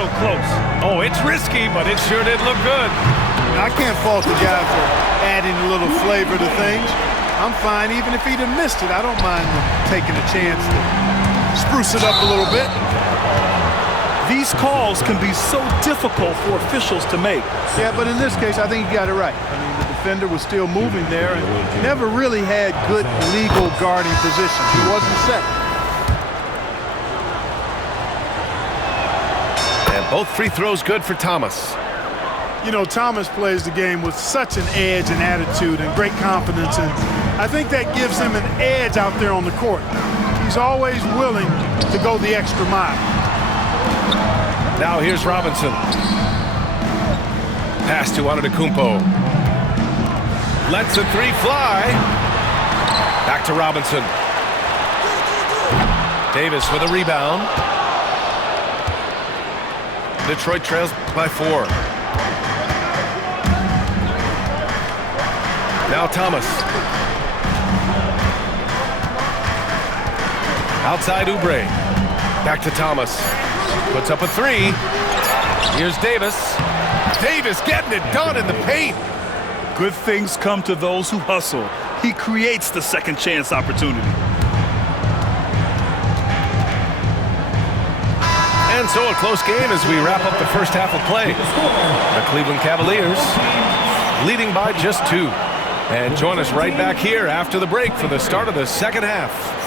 so close. Oh, it's risky, but it sure did look good. I can't fault the guy for adding a little flavor to things. I'm fine even if he'd have missed it. I don't mind taking a chance to spruce it up a little bit. These calls can be so difficult for officials to make. Yeah, but in this case, I think he got it right. I mean, the defender was still moving there and never really had good legal guarding position. He wasn't set. And both free throws good for Thomas. You know, Thomas plays the game with such an edge and attitude and great confidence, and I think that gives him an edge out there on the court. He's always willing to go the extra mile. Now here's Robinson. Pass to Antetokounmpo. Lets a three fly. Back to Robinson. Davis with a rebound. Detroit trails by 4. Now Thomas. Outside Oubre. Back to Thomas. Puts up a 3. Here's Davis. Davis getting it done in the paint. Good things come to those who hustle. He creates the second chance opportunity. And so a close game as we wrap up the first half of play. The Cleveland Cavaliers leading by just 2. And join us right back here after the break for the start of the second half.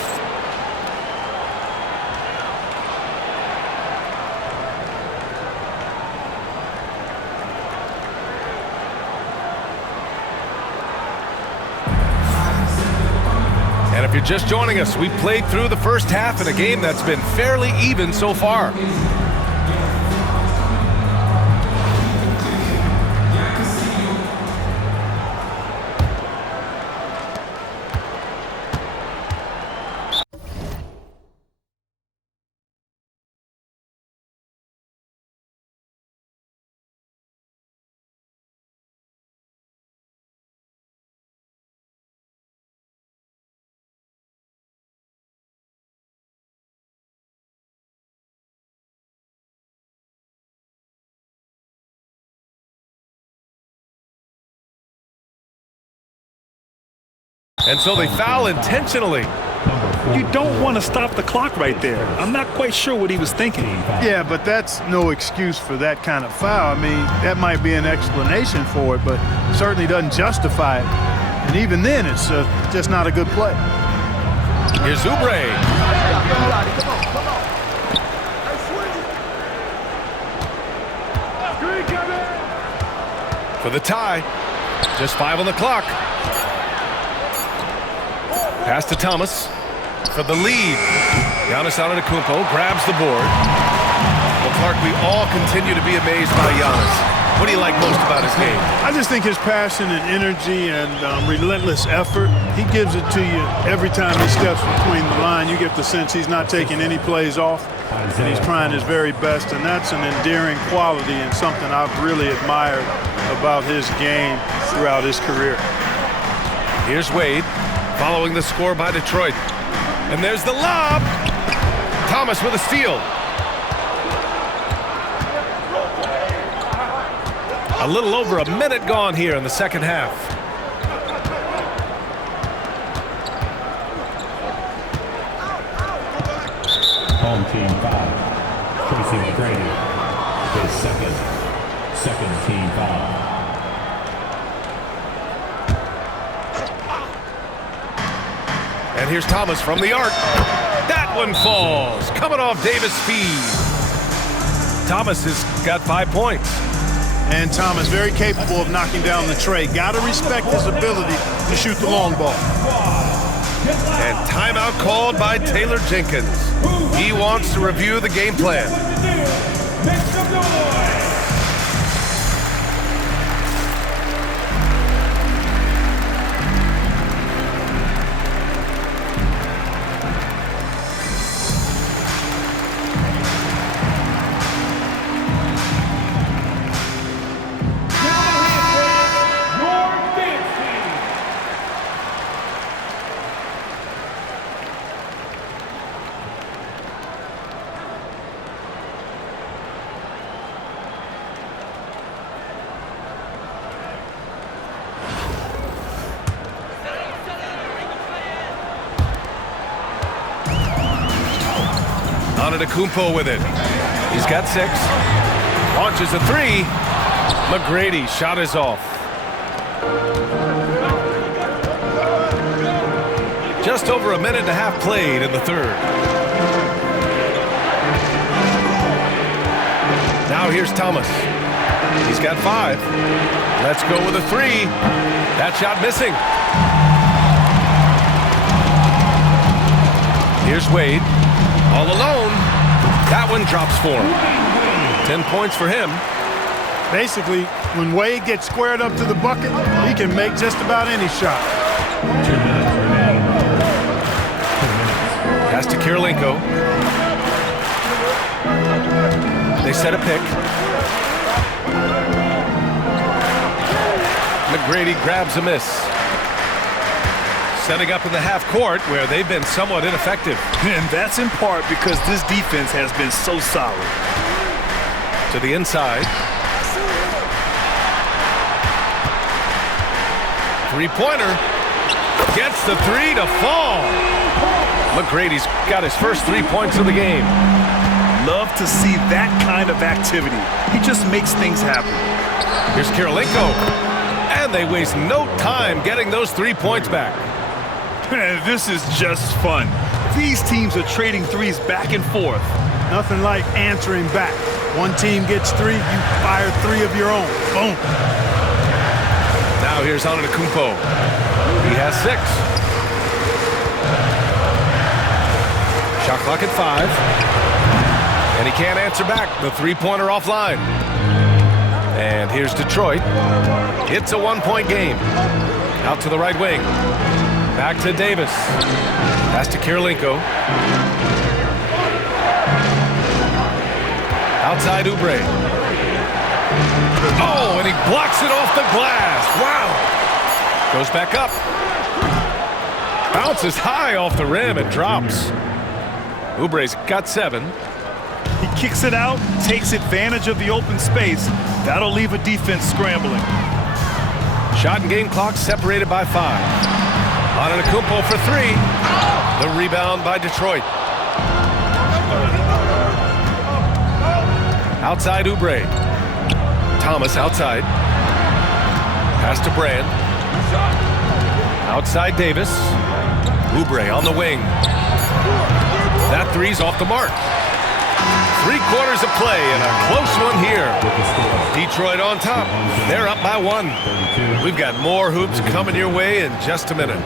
And if you're just joining us, we played through the first half in a game that's been fairly even so far. And so they foul intentionally. You don't want to stop the clock right there. I'm not quite sure what he was thinking. Yeah, but that's no excuse for that kind of foul. I mean, that might be an explanation for it, but certainly doesn't justify it. And even then, it's just not a good play. Here's Oubre. For the tie. Just 5 on the clock. Pass to Thomas for the lead. Giannis Antetokounmpo grabs the board. Well, Clark, we all continue to be amazed by Giannis. What do you like most about his game? I just think his passion and energy and relentless effort, he gives it to you every time he steps between the line. You get the sense he's not taking any plays off, and he's trying his very best, and that's an endearing quality and something I've really admired about his game throughout his career. Here's Wade. Following the score by Detroit. And there's the lob. Thomas with a steal. A little over a minute gone here in the second half. Home team foul. Tracy McGrady. His second team foul. And here's Thomas from the arc. That one falls. Coming off Davis' feed. Thomas has got 5 points. And Thomas very capable of knocking down the tray. Got to respect his ability to shoot the long ball. And timeout called by Taylor Jenkins. He wants to review the game plan. Make some noise. Antetokounmpo with it. He's got 6. Launches a 3. McGrady shot is off. Just over a minute and a half played in the third. Now here's Thomas. He's got 5. Let's go with a 3. That shot missing. Here's Wade. All alone. That one drops for him. 10 points for him. Basically, when Wade gets squared up to the bucket, he can make just about any shot. 2 minutes remaining. 2 minutes. Pass to Kirilenko. They set a pick. McGrady grabs a miss. Setting up in the half court where they've been somewhat ineffective. And that's in part because this defense has been so solid. To the inside. 3-pointer. Gets the 3 to fall. McGrady's got his first 3 points of the game. Love to see that kind of activity. He just makes things happen. Here's Kirilenko. And they waste no time getting those 3 points back. Man, this is just fun. These teams are trading threes back and forth. Nothing like answering back. One team gets 3, you fire 3 of your own. Boom. Now here's Antetokounmpo. He has 6. Shot clock at 5. And he can't answer back. The 3-pointer offline. And here's Detroit. It's a 1-point game. Out to the right wing. Back to Davis. Pass to Kirilenko. Outside Oubre. Oh, and he blocks it off the glass. Wow. Goes back up. Bounces high off the rim and drops. Oubre's got 7. He kicks it out, takes advantage of the open space. That'll leave a defense scrambling. Shot and game clock separated by 5. Antetokounmpo for 3. The rebound by Detroit. Outside Oubre. Thomas outside. Pass to Brand. Outside Davis. Oubre on the wing. That 3's off the mark. 3 quarters of play and a close one here. Detroit on top. They're up by 1. We've got more hoops coming your way in just a minute.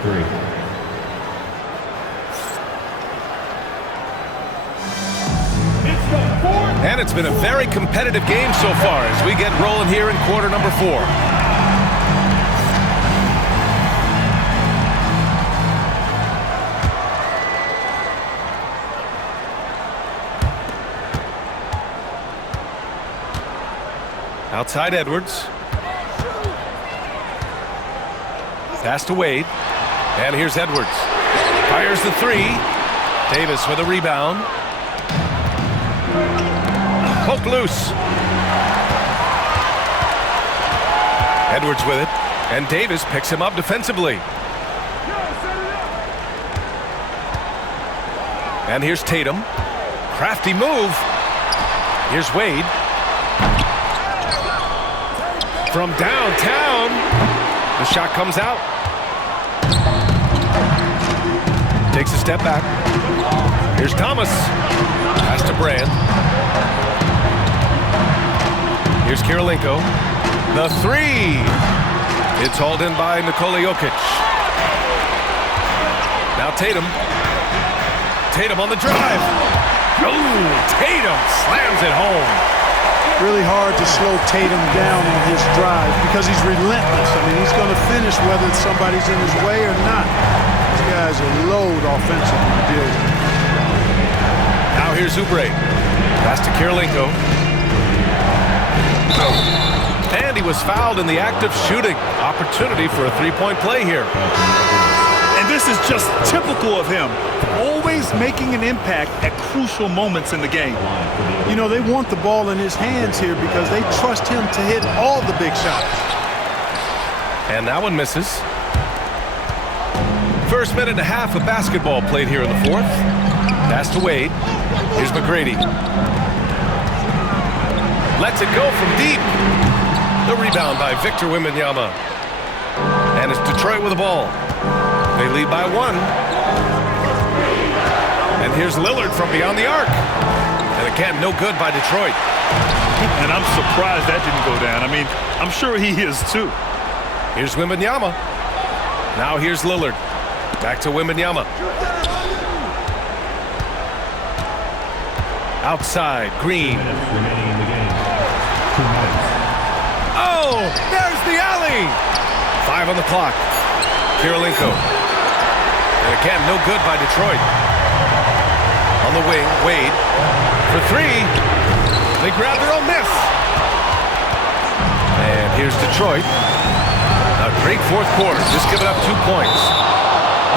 And it's been a very competitive game so far as we get rolling here in quarter number 4. Outside Edwards. Pass to Wade. And here's Edwards. Fires the 3. Davis with a rebound. Poked loose. Edwards with it. And Davis picks him up defensively. And here's Tatum. Crafty move. Here's Wade. From downtown, the shot comes out. Takes a step back. Here's Thomas. Pass to Brand. Here's Kirilenko. The 3. It's hauled in by Nikola Jokic. Now Tatum. Tatum on the drive. Oh, Tatum slams it home. Really hard to slow Tatum down on his drive because he's relentless. I mean, he's going to finish whether somebody's in his way or not. This guy's a load offensively to deal with. Now here's Oubre. Pass to Kirilenko. And he was fouled in the act of shooting. Opportunity for a 3-point play here. And this is just typical of him. Always making an impact at crucial moments in the game. You know, they want the ball in his hands here because they trust him to hit all the big shots. And that one misses. First minute and a half of basketball played here in the 4th. Pass to Wade. Here's McGrady. Lets it go from deep. The rebound by Victor Wembanyama. And it's Detroit with the ball. They lead by 1. And here's Lillard from beyond the arc. And again, no good by Detroit. And I'm surprised that didn't go down. I mean, I'm sure he is too. Here's Wembanyama. Now here's Lillard. Back to Wembanyama. Outside, Green. Remaining in the game. 2 minutes. Oh, there's the alley. 5 on the clock. Kirilenko. And again, no good by Detroit. On the wing, Wade. For 3. They grab their own miss. And here's Detroit. A great fourth quarter, just giving up 2 points.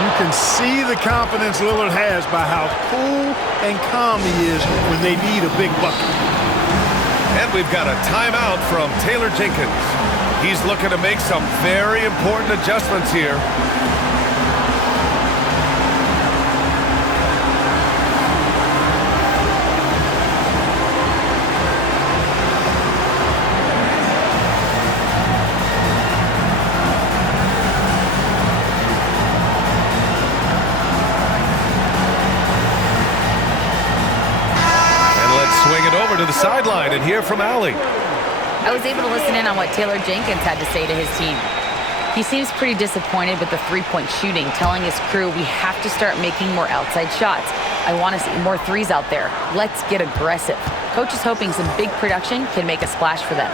You can see the confidence Lillard has by how cool and calm he is when they need a big bucket. And we've got a timeout from Taylor Jenkins. He's looking to make some very important adjustments here. Swing it over to the sideline and hear from Allie. I was able to listen in on what Taylor Jenkins had to say to his team. He seems pretty disappointed with the three-point shooting, telling his crew we have to start making more outside shots. I want to see more threes out there. Let's get aggressive. Coach is hoping some big production can make a splash for them.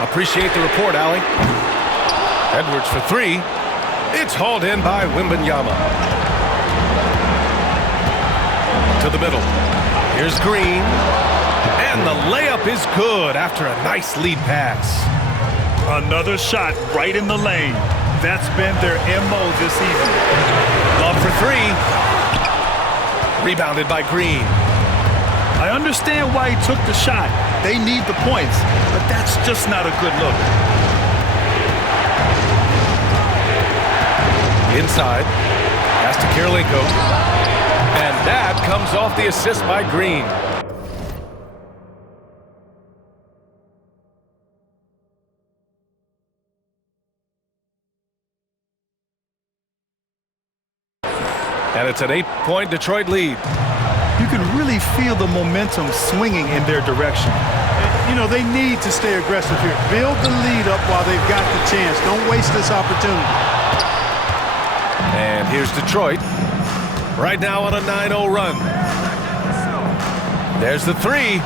Appreciate the report, Allie. Edwards for 3. It's hauled in by Wembanyama. To the middle. Here's Green. And the layup is good after a nice lead pass. Another shot right in the lane. That's been their MO this season. Love for 3. Rebounded by Green. I understand why he took the shot. They need the points, but that's just not a good look. Inside. Pass to Kirilenko. And that comes off the assist by Green. And it's an 8-point Detroit lead. You can really feel the momentum swinging in their direction. You know, they need to stay aggressive here. Build the lead up while they've got the chance. Don't waste this opportunity. And here's Detroit. Right now on a 9-0 run. There's the 3.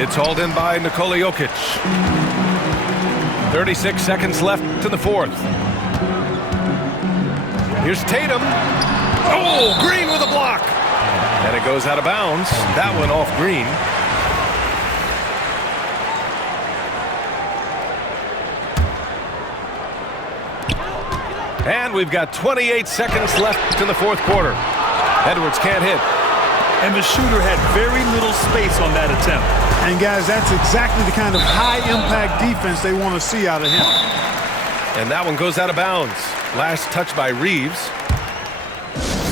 It's hauled in by Nikola Jokic. 36 seconds left to the fourth. Here's Tatum. Oh, Green with a block. And it goes out of bounds. That one off Green. And we've got 28 seconds left in the fourth quarter. Edwards can't hit. And the shooter had very little space on that attempt. And guys, that's exactly the kind of high-impact defense they want to see out of him. And that one goes out of bounds. Last touch by Reeves.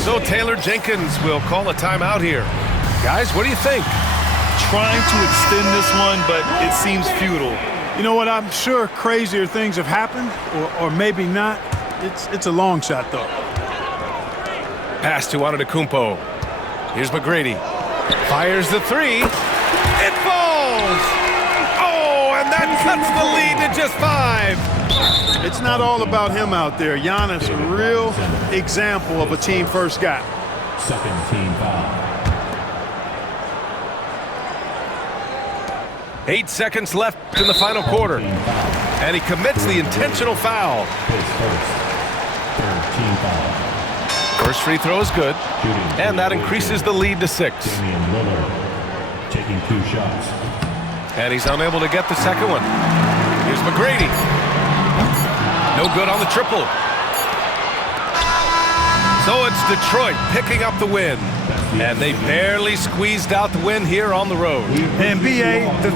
So Taylor Jenkins will call a timeout here. Guys, what do you think? Trying to extend this one, but it seems futile. You know what? I'm sure crazier things have happened, or maybe not. It's a long shot, though. Pass to Antetokounmpo. Here's McGrady. Fires the 3. It falls! Oh, and that cuts the lead to just 5. It's not all about him out there. Giannis, a real example of a team-first guy. Second team foul. 8 seconds left in the final quarter. And he commits the intentional foul. His first. Third team foul. First free throw is good. Shooting. And that increases the lead to 6. Damian Lillard taking 2 shots. And he's unable to get the second one. Here's McGrady. No good on the triple. So it's Detroit picking up the win. And they barely squeezed out the win here on the road. And B.A., the